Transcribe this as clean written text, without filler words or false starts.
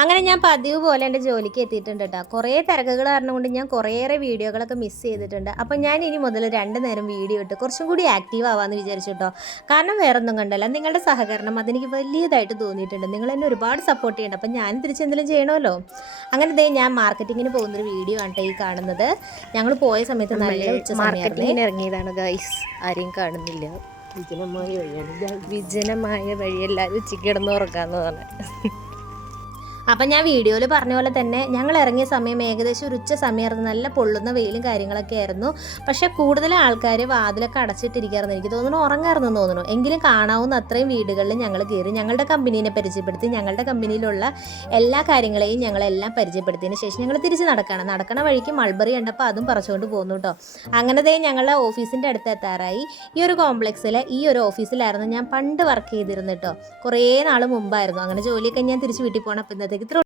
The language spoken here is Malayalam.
അങ്ങനെ ഞാൻ പതിവ് പോലെ എൻ്റെ ജോലിക്ക് എത്തിയിട്ടുണ്ട് കേട്ടോ. കുറേ തിരക്കുകൾ കാരണം കൊണ്ട് ഞാൻ കുറേയേറെ വീഡിയോകളൊക്കെ മിസ് ചെയ്തിട്ടുണ്ട്. അപ്പോൾ ഞാൻ ഇനി മുതൽ 2 നേരം വീഡിയോ ഇട്ട് കുറച്ചും കൂടി ആക്റ്റീവ് ആവാമെന്ന് വിചാരിച്ചു കേട്ടോ. കാരണം വേറൊന്നും കണ്ടല്ല, നിങ്ങളുടെ സഹകരണം അതെനിക്ക് വലിയതായിട്ട് തോന്നിയിട്ടുണ്ട്. നിങ്ങൾ എന്നെ ഒരുപാട് സപ്പോർട്ട് ചെയ്യുന്നുണ്ട്. അപ്പോൾ ഞാൻ തിരിച്ചെന്തെങ്കിലും ചെയ്യണമല്ലോ. അങ്ങനെ ഞാൻ മാർക്കറ്റിങ്ങിന് പോകുന്നൊരു വീഡിയോ ആണ് ഈ കാണുന്നത്. ഞങ്ങൾ പോയ സമയത്ത് നല്ല ഉച്ച സമയത്ത് ഇറങ്ങിയതാണ് ഗൈസ്. ആരെയും കാണുന്നില്ല. വിജനമായ വഴി എല്ലാവരും ഉച്ചയ്ക്ക് കിടന്ന് ഉറക്കാന്ന് പറഞ്ഞു. അപ്പം ഞാൻ വീഡിയോയിൽ പറഞ്ഞ പോലെ തന്നെ ഞങ്ങൾ ഇറങ്ങിയ സമയം ഏകദേശം ഒരു ഉച്ച സമയമായിരുന്നു. നല്ല പൊള്ളുന്ന വെയിലും കാര്യങ്ങളൊക്കെ ആയിരുന്നു. പക്ഷേ കൂടുതൽ ആൾക്കാർ വാതിലൊക്കെ അടച്ചിട്ടിരിക്കുകയായിരുന്നു. എനിക്ക് തോന്നുന്നു ഉറങ്ങായിരുന്നു തോന്നുന്നു. എങ്കിലും കാണാവുന്ന അത്രയും വീടുകളിൽ ഞങ്ങൾ കയറി ഞങ്ങളുടെ കമ്പനീനെ പരിചയപ്പെടുത്തി. ഞങ്ങളുടെ കമ്പനിയിലുള്ള എല്ലാ കാര്യങ്ങളെയും ഞങ്ങളെല്ലാം പരിചയപ്പെടുത്തിയതിന് ശേഷം ഞങ്ങൾ തിരിച്ച് നടക്കണ വഴിക്ക് മൾബറി കണ്ടപ്പോൾ അതും പറിച്ചുകൊണ്ട് പോകുന്നു കേട്ടോ. അങ്ങനത്തെ ഞങ്ങളുടെ ഓഫീസിൻ്റെ അടുത്ത് എത്താറായി. ഈ ഒരു കോംപ്ലക്സിലെ ഈ ഒരു ഓഫീസിലായിരുന്നു ഞാൻ പണ്ട് വർക്ക് ചെയ്തിരുന്നു കേട്ടോ. കുറേ നാൾ മുമ്പായിരുന്നു. അങ്ങനെ ജോലിയൊക്കെ ഞാൻ തിരിച്ച് വീട്ടിൽ പോകണം. അപ്പോൾ ഇന്നത്തേക്ക്